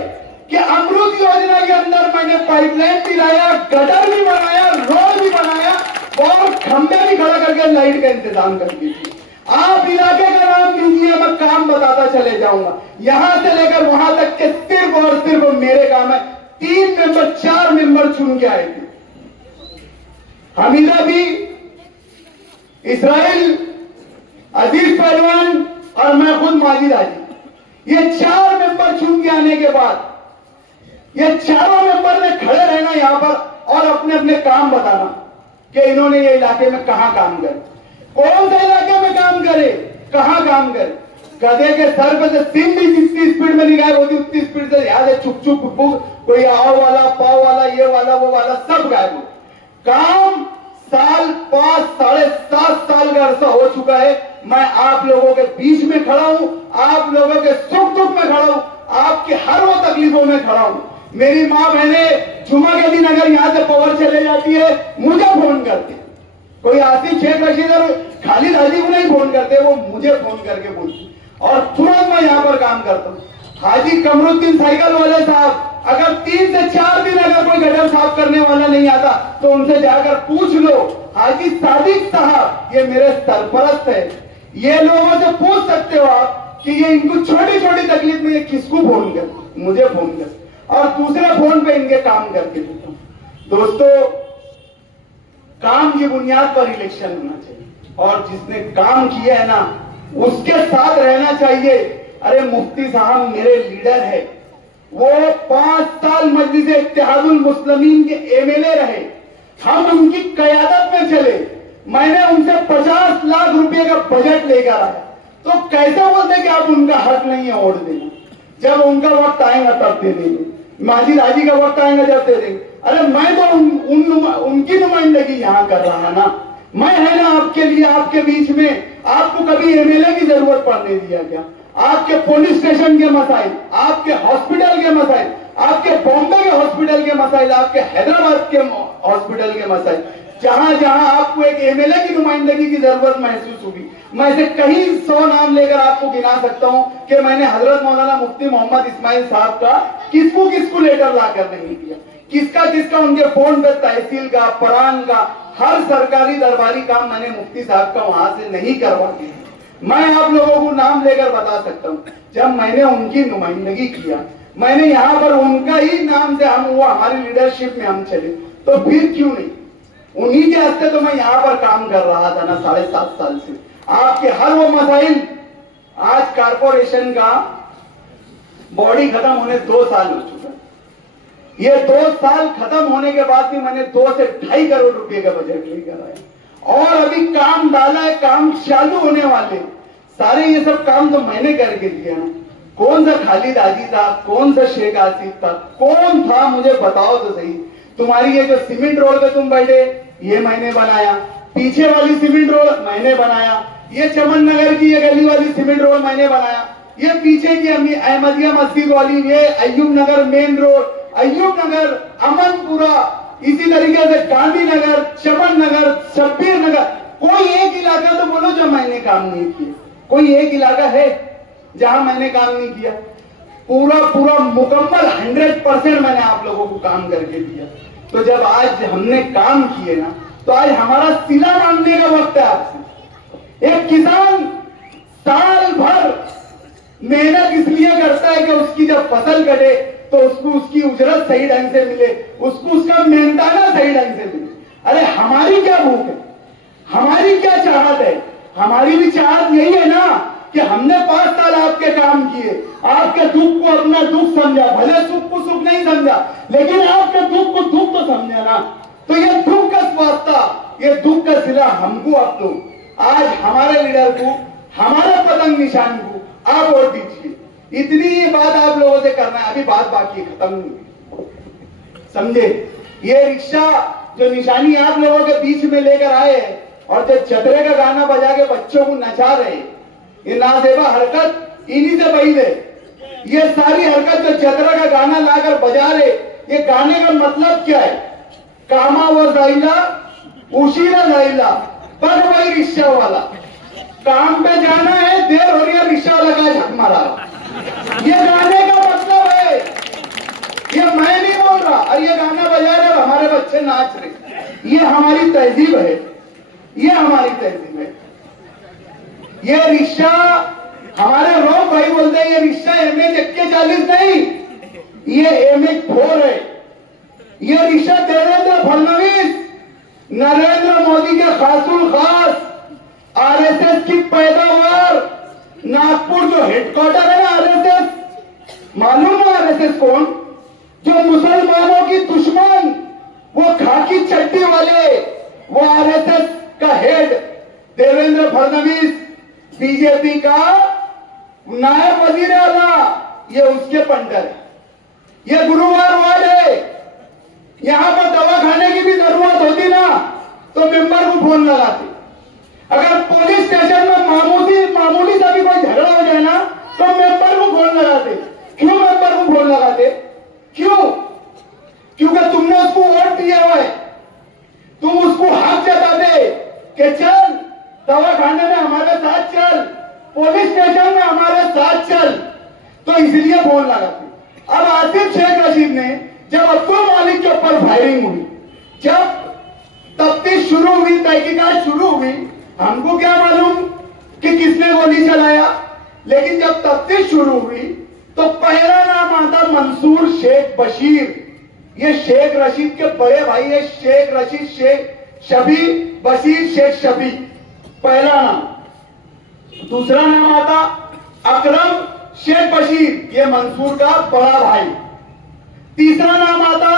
कि अमृत योजना के अंदर मैंने पाइपलाइन भी लाया, गटर भी बनाया, रोड भी बनाया और खंभे भी खड़ा करके लाइट का इंतजाम कर दीजिए। आप इलाके का नाम लीजिए, मैं काम बताता चले जाऊंगा। यहां से लेकर वहां तक के सिर्फ और सिर्फ मेरे काम है। 3 मेंबर 4 मेंबर चुन के आए थे, हमीदा भी, इसराइल, अजीज पहलवान और मैं खुद माजिद हाजी। ये 4 मेंबर चुन के आने के बाद ये चारों मेंबर ने खड़े रहना यहां पर और अपने अपने काम बताना कि इन्होंने ये इलाके में कहां काम करे, कौन से इलाके में काम करे, कहां काम करे। गधे के सर पे से सिम भी जितनी स्पीड में नहीं गायब होती उतनी स्पीड से याद है चुप चुप बुक, कोई आओ वाला, पाव वाला, ये वाला, वो वाला, सब गायब हो। काम साल 5 साढ़े 7 साल का अरसा हो चुका है। मैं आप लोगों के बीच में खड़ा हूं, आप लोगों के सुख दुख में खड़ा हूं, आपकी हर वो तकलीफों में खड़ा हूं। मेरी मां बहने जुमा के दिन अगर यहां से पावर चले जाती है मुझे फोन करते, कोई आसिफ, शेख रशीद और खालिद हाजी को नहीं फोन करते, वो मुझे फोन करके बोलते और तुरंत मैं यहां पर काम करता हूं। हाजी कमरुद्दीन साइकिल वाले साहब, अगर 3 से 4 दिन अगर कोई गटर साफ करने वाला नहीं आता तो उनसे जाकर पूछ लो। हाजी सादिक साहब ये मेरे सरपरस्त है, ये लोगों से पूछ सकते हो आप कि ये इनको छोटी छोटी तकलीफ में ये किसको फोन कर, मुझे फोन कर, और दूसरे फोन पे इनके काम करके देता हूं। दोस्तों, काम की बुनियाद पर इलेक्शन होना चाहिए और जिसने काम किया है ना उसके साथ रहना चाहिए। अरे मुफ्ती साहब मेरे लीडर है, वो 5 साल मजलिस इत्तेहादुल मुस्लिमीन के एमएलए रहे, हम उनकी कयादत में चले, मैंने उनसे 50 लाख रुपए का बजट लेकर आया, तो कैसे बोलते कि आप उनका हक नहीं है वोट देना, जब उनका वक्त आएगा तब दे देंगे, माजिद हाजी का वक्त आएगा जब दे देंगे। अरे मैं तो उनकी नुमाइंदगी यहां कर रहा ना, मैं है ना आपके लिए, आपके बीच में। आपको कभी एमएलए की जरूरत पड़ने दिया क्या? आपके पुलिस स्टेशन के मसाइल, आपके हॉस्पिटल के मसाइल, आपके बॉम्बे के हॉस्पिटल के मसाइल, आपके हैदराबाद के हॉस्पिटल के मसाइल, जहां जहां आपको एक एमएलए की नुमाइंदगी की जरूरत महसूस होगी, मैं से कहीं 100 नाम लेकर आपको गिना सकता हूं कि मैंने हजरत मौलाना मुफ्ती मोहम्मद इस्माइल साहब का किसको किसको लेटर लाकर नहीं दिया, किसका किसका उनके फोन पे तहसील का, परान का, हर सरकारी दरबारी काम मैंने मुफ्ती साहब का वहां से नहीं करवा दिया। मैं आप लोगों को नाम लेकर बता सकता हूं, जब मैंने उनकी नुमाइंदगी किया, मैंने यहां पर उनका ही नाम से हम वो हमारी लीडरशिप में हम चले, तो फिर क्यों नहीं, उन्हीं के हस्ते तो मैं यहां पर काम कर रहा था ना 7.5 साल से। आपके हर वो मसाइल, आज कारपोरेशन का बॉडी खत्म होने 2 साल हो चुका, ये 2 साल खत्म होने के बाद भी मैंने 2 से 2.5 करोड़ रुपए का बजट लेकर आया और अभी काम डाला है, काम चालू होने वाले, सारे ये सब काम तो मैंने करके दिया ना। कौन सा खालिद हाजी था, कौन सा शेख आसिफ था, कौन था मुझे बताओ तो सही। तुम्हारी ये जो सीमेंट रोड पे तुम बैठे ये मैंने बनाया, पीछे वाली सीमेंट रोड मैंने बनाया, ये चमन नगर की ये गली वाली सीमेंट रोड मैंने बनाया, ये पीछे की अहमदिया मस्जिद वाली, ये अय्यूब नगर मेन रोड, अय्यूब नगर, अमनपुरा, इसी तरीके से गांधी नगर, चमन नगर, शब्बीर नगर, कोई एक इलाका तो बोलो जो मैंने काम नहीं किया, कोई एक इलाका है जहां मैंने काम नहीं किया? पूरा मुकम्मल 100% मैंने आप लोगों को काम करके दिया। तो जब आज हमने काम किए ना, तो आज हमारा सिला मांगने का वक्त है आपसे। एक किसान साल भर मेहनत इसलिए करता है कि उसकी जब फसल कटे तो उसको उसकी उजरत सही ढंग से मिले, उसको उसका मेहनताना सही ढंग से मिले। अरे हमारी क्या भूख है? हमारी क्या चाहत है? हमारी भी चाहत यही है ना कि हमने 5 साल आपके काम किए, आपके दुख को अपना दुख समझा, भले सुख को सुख नहीं समझा, लेकिन आपके दुख को दुख तो समझा ना। तो ये दुख का स्वास्थ्य, ये दुख का सिला हमको आप दो। आज हमारे लीडर को, हमारे पतंग निशान को आप वोट दीजिए। इतनी ही बात आप लोगों से करना है। अभी बात बाकी है, खत्म नहीं, समझे? ये रिक्शा जो निशानी आप लोगों के बीच में लेकर आए हैं और जो चतरे का गाना बजा के बच्चों को नचा रहे, ये नासेबा हरकत इन्हीं से बही है। ये सारी हरकत जो चतरा का गाना लाकर बजा रहे, ये गाने का मतलब क्या है? कामा व जाइला उशीरा जाइला, पर वही रिक्शा वाला काम पे जाना है, देर हो रही है, रिक्शा वाला का झक मारा। ये गाने का मतलब है, ये मैं नहीं बोल रहा। और ये गाना बजा रहे और हमारे बच्चे नाच रहे। ये हमारी तहजीब है, ये हमारी तहजीब है। ये रिक्शा, हमारे रोक भाई बोलते हैं ये रिक्शा MH41 नहीं, ये MH4 है। ये रिक्शा देवेंद्र फडणवीस, नरेंद्र मोदी के खासुल खास RSS की पैदावार, नागपुर जो हेडक्वार्टर है ना RSS, मालूम है RSS कौन? जो मुसलमानों की दुश्मन, वो खाकी चड्डी वाले, वो RSS का हेड देवेंद्र फडणवीस, बीजेपी का नायब वजीर आला, ये उसके पंडर है। ये गुरुवार वार्ड है। यहां पर दवा खाने की भी जरूरत होती ना तो मेंबर को फोन लगाते। अगर पुलिस स्टेशन में मामूली सा भी कोई झगड़ा हो जाए ना तो मेंबर को फोन लगाते। क्यों मेंबर को फोन लगाते? क्यों? क्योंकि तुमने उसको वोट दिया हुआ है। तुम उसको हक जताते कि चल दवा खाने में हमारे साथ चल, पुलिस स्टेशन में हमारे साथ चल, तो इसलिए फोन लगाते। अब आसिफ शेख रशीद ने जब अब्दुल मालिक के ऊपर फायरिंग हुई, जब तफ्तीश शुरू हुई, तहकीकात शुरू हुई, हमको क्या मालूम कि किसने गोली चलाया, लेकिन जब तफ्तीश शुरू हुई तो पहला नाम आता मंसूर शेख बशीर। ये शेख रशीद के बड़े भाई है, शेख रशीद शेख शबी बशीर शेख शबी, पहला नाम। दूसरा नाम आता अकरम शेख बशीर, ये मंसूर का बड़ा भाई। तीसरा नाम आता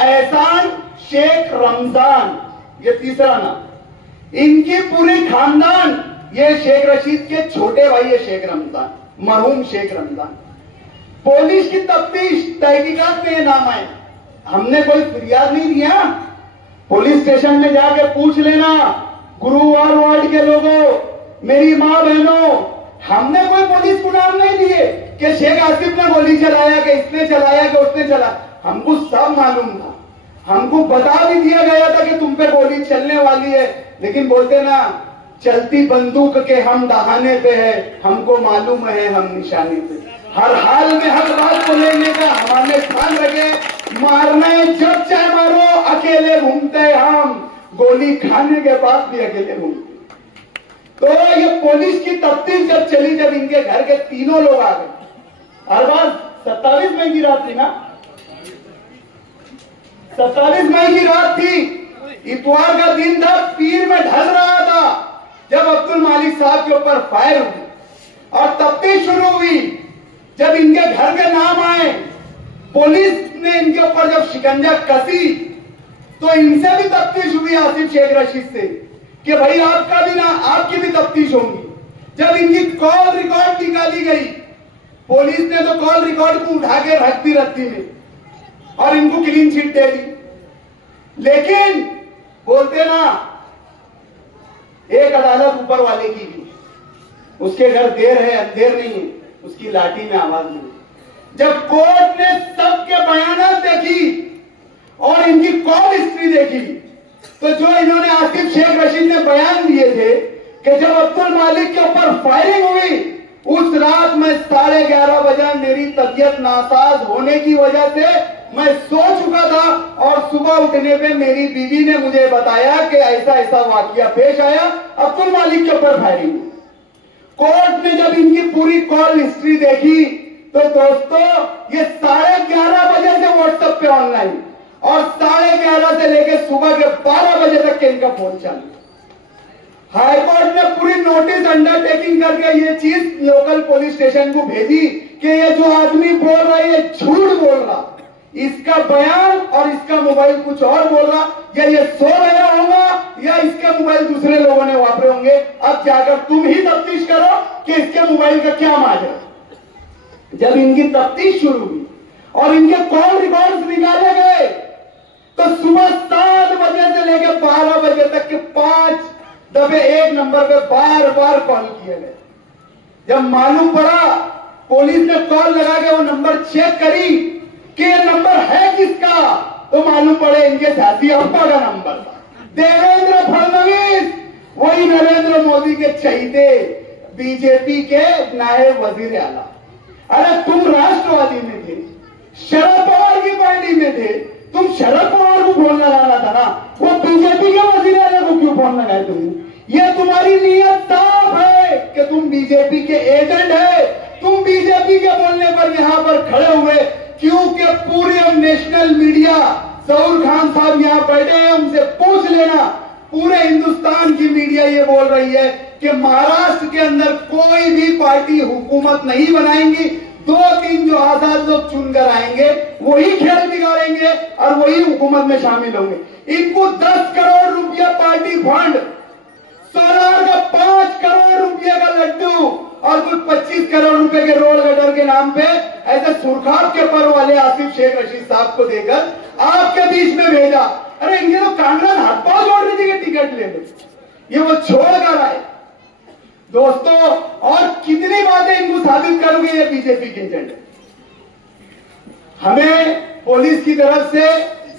एहसान शेख रमजान, ये तीसरा नाम। इनकी पूरी खानदान, ये शेख रशीद के छोटे भाई है शेख रमजान, मरहूम शेख रमजान। पुलिस की तफ्तीश तहकीकात में ये नाम आए। हमने कोई फरियाद नहीं दिया। पुलिस स्टेशन में जाके पूछ लेना, गुरुवार वार्ड के लोगों, मेरी मां बहनों, हमने कोई पुलिस को नाम नहीं दिए कि शेख आसिफ ने गोली चलाया, कि इसने चलाया, कि उसने चला। हमको सब मालूम था। हमको बता भी दिया गया था कि तुम पे गोली चलने वाली है, लेकिन बोलते ना चलती बंदूक के हम दहाने पे है, हमको मालूम है हम निशाने पे। हर हाल में हर बात को लेने का हमारे ध्यान रखे। मारने जब चाहे मारो, अकेले घूमते हम, गोली खाने के बाद भी अकेले घूमते। तो ये पुलिस की तफ्तीश जब चली, जब इनके घर के तीनों लोग आ गए, हर बार 27 मई की रात थी ना, 27 मई की रात थी, इतवार का दिन था, पीर में ढल रहा था, जब अब्दुल मालिक साहब के ऊपर फायर हुई और तफ्तीश शुरू हुई। जब इनके घर के नाम आए, पुलिस ने इनके ऊपर जब शिकंजा कसी, तो इनसे भी तफ्तीश हुई आसिफ शेख रशीद से कि भाई आपका भी ना, आपकी भी तफ्तीश होगी। जब इनकी कॉल रिकॉर्ड निकाली गई, पुलिस ने तो कॉल रिकॉर्ड को उठा के रख दी रद्दी में और इनको क्लीन चिट दे दी। लेकिन बोलते ना एक अदालत ऊपर वाले की भी, उसके घर देर है अंधेर नहीं है, उसकी लाठी में आवाज नहीं। जब कोर्ट ने सबके बयान देखी और इनकी कॉल हिस्ट्री देखी, तो जो इन्होंने आसिफ शेख रशीद ने बयान दिए थे कि जब अब्दुल मालिक के ऊपर फायरिंग हुई, उस रात में 11:30 बजे मेरी तबीयत नासाज होने की वजह से मैं सो चुका था और सुबह उठने पे मेरी बीवी ने मुझे बताया कि ऐसा ऐसा वाकया पेश आया, अब्दुल मालिक के ऊपर फायरिंग। कोर्ट ने जब इनकी पूरी कॉल हिस्ट्री देखी तो दोस्तों ये 11:30 बजे से व्हाट्सएप पे ऑनलाइन और 11:30 से लेकर सुबह के 12 बजे तक के इनका फोन चालू। हाईकोर्ट ने पूरी नोटिस अंडरटेकिंग करके ये चीज लोकल पुलिस स्टेशन को भेजी कि ये जो आदमी बोल रहा है ये झूठ बोल रहा, इसका बयान और इसका मोबाइल कुछ और बोल रहा, या ये सो गया होगा या इसका मोबाइल दूसरे लोगों ने वापरे होंगे। अब जाकर तुम ही तफ्तीश करो कि इसके मोबाइल का क्या माजरा। जब इनकी तफ्तीश शुरू हुई और इनके कॉल रिकॉर्ड्स निकाले गए तो सुबह 7 बजे से लेकर 12 बजे तक के 5 दफे एक नंबर पे बार बार कॉल किए गए। जब मालूम पड़ा, पुलिस ने कॉल लगा के वो नंबर चेक करी कि ये नंबर है किसका, तो मालूम पड़े इनके साथी अप्पा का नंबर था। देवेंद्र फडणवीस, वही नरेंद्र मोदी के चहीते बीजेपी के नायब वजीर आला। अरे तुम राष्ट्रवादी में थे, शरद पवार की पार्टी में थे, तुम शरद पवार को फोन लगाना था ना, वो बीजेपी के वजीर आला को क्यों फोन लगाए तुमने? ये तुम्हारी नीयत साफ है कि तुम बीजेपी के एजेंट है। तुम बीजेपी के बोलने पर यहां पर खड़े हुए, क्योंकि पूरी नेशनल मीडिया, जहूर खान साहब यहां बैठे हैं, उनसे पूछ लेना, पूरे हिंदुस्तान की मीडिया ये बोल रही है कि महाराष्ट्र के अंदर कोई भी पार्टी हुकूमत नहीं बनाएंगी, 2-3 जो आजाद लोग चुनकर आएंगे वही खेल बिगाड़ेंगे और वही हुकूमत में शामिल होंगे। इनको 10 करोड़ रुपया पार्टी फंड, सोनार का 5 करोड़ रुपये का लड्डू और कुछ 25 करोड़ रुपए के रोड गटर के नाम पे ऐसे सुरखाब के पर वाले आसिफ शेख रशीद साहब को देकर आपके बीच में भेजा। अरे इनके तो कांग्रेस हाथ पांव जोड़ रही थी कि टिकट ले लो, ये वो छोड़ कर आए। दोस्तों, और कितनी बातें इनको साबित करोगे ये बीजेपी के एजेंट। हमें पुलिस की तरफ से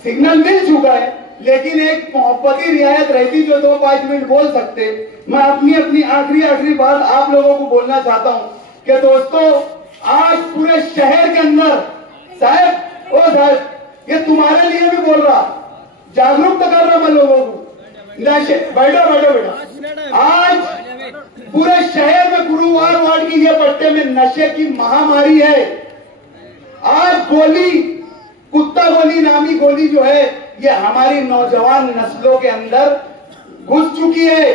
सिग्नल मिल चुका है, लेकिन एक मोहब्बती रियायत रहती जो 2-5 मिनट बोल सकते। मैं अपनी आखिरी बात आप लोगों को बोलना चाहता हूं कि दोस्तों, आज पूरे शहर के अंदर साहब, ये तुम्हारे लिए भी बोल रहा, जागरूक तो कर रहा मैं लोगों को। नशे, बैठो। आज पूरे शहर में गुरुवार वार्ड की ये पट्टे में नशे की महामारी है। आज गोली, कुत्ता गोली नामी गोली जो है, ये हमारी नौजवान नस्लों के अंदर घुस चुकी है।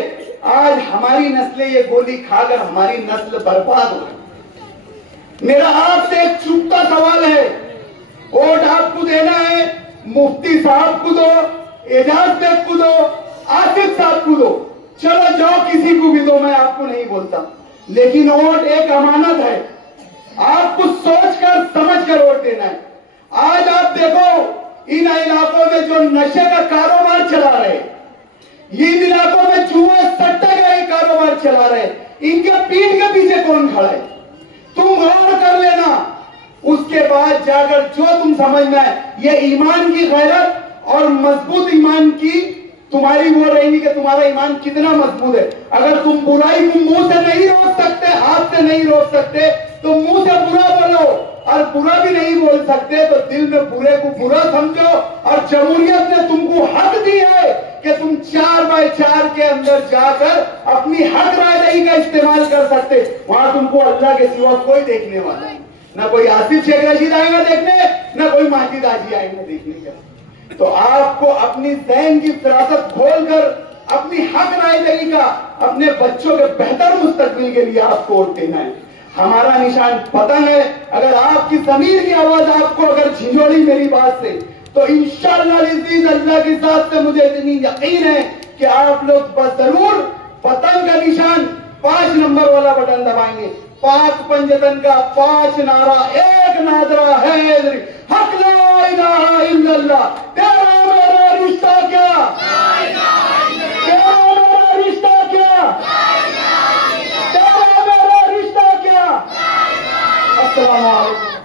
आज हमारी नस्लें ये गोली खाकर हमारी नस्ल बर्बाद हो गई। मेरा आपसे एक चुपता सवाल है, वोट आपको देना है, मुफ्ती साहब को दो, एजाज बेग को दो, आसिफ साहब को दो, चलो जाओ किसी को भी दो, मैं आपको नहीं बोलता, लेकिन वोट एक अमानत है, आपको सोचकर समझकर वोट देना है। आज आप देखो इन इलाकों में जो नशे का कारोबार चला रहे, इन इलाकों में जुए सट्टा का कारोबार चला रहे, इनके पीठ के पीछे कौन खड़ा है? तुम गौर कर लेना, उसके बाद जाकर जो तुम समझना है, ये ईमान की गैरत और मजबूत ईमान की तुम्हारी वो रहेंगी कि तुम्हारा ईमान कितना मजबूत है। अगर तुम बुराई को मुंह से नहीं रोक सकते, हाथ से नहीं रोक सकते, तो मुंह से बुरा बोलो, और बुरा भी नहीं बोल सकते तो दिल में बुरे को बुरा समझो। और जमहूरियत ने तुमको हक दी है कि तुम 4x4 के अंदर जाकर अपनी हक रायदही का इस्तेमाल कर सकते। वहां तुमको अल्लाह के सिवा कोई देखने वाला नहीं, ना कोई आसिफ शेख रशीद आएगा देखने, ना कोई माजिद आजी आएगा देखने का। तो आपको अपनी ज़हन की फिरासत खोलकर अपनी हक रायदही का, अपने बच्चों के बेहतर मुस्तकबिल के लिए आपको वोट देना है। हमारा निशान पतंग है। अगर आपकी ज़मीर की आवाज आपको अगर झिझोड़ी मेरी बात से, तो इंशाअल्लाह इज़्ज़त अल्लाह की ज़ात से मुझे इतनी यकीन है कि आप लोग बस जरूर पतंग का निशान 5 नंबर वाला बटन दबाएंगे। पाक पंजतन का 5 नारा, एक नादरा है हक ला इलाहा इल्लल्लाह। तेरा मेरा रिश्ता क्या, तेरा मेरा रिश्ता क्या, तेरा मेरा रिश्ता क्या। अस्सलाम वालेकुम।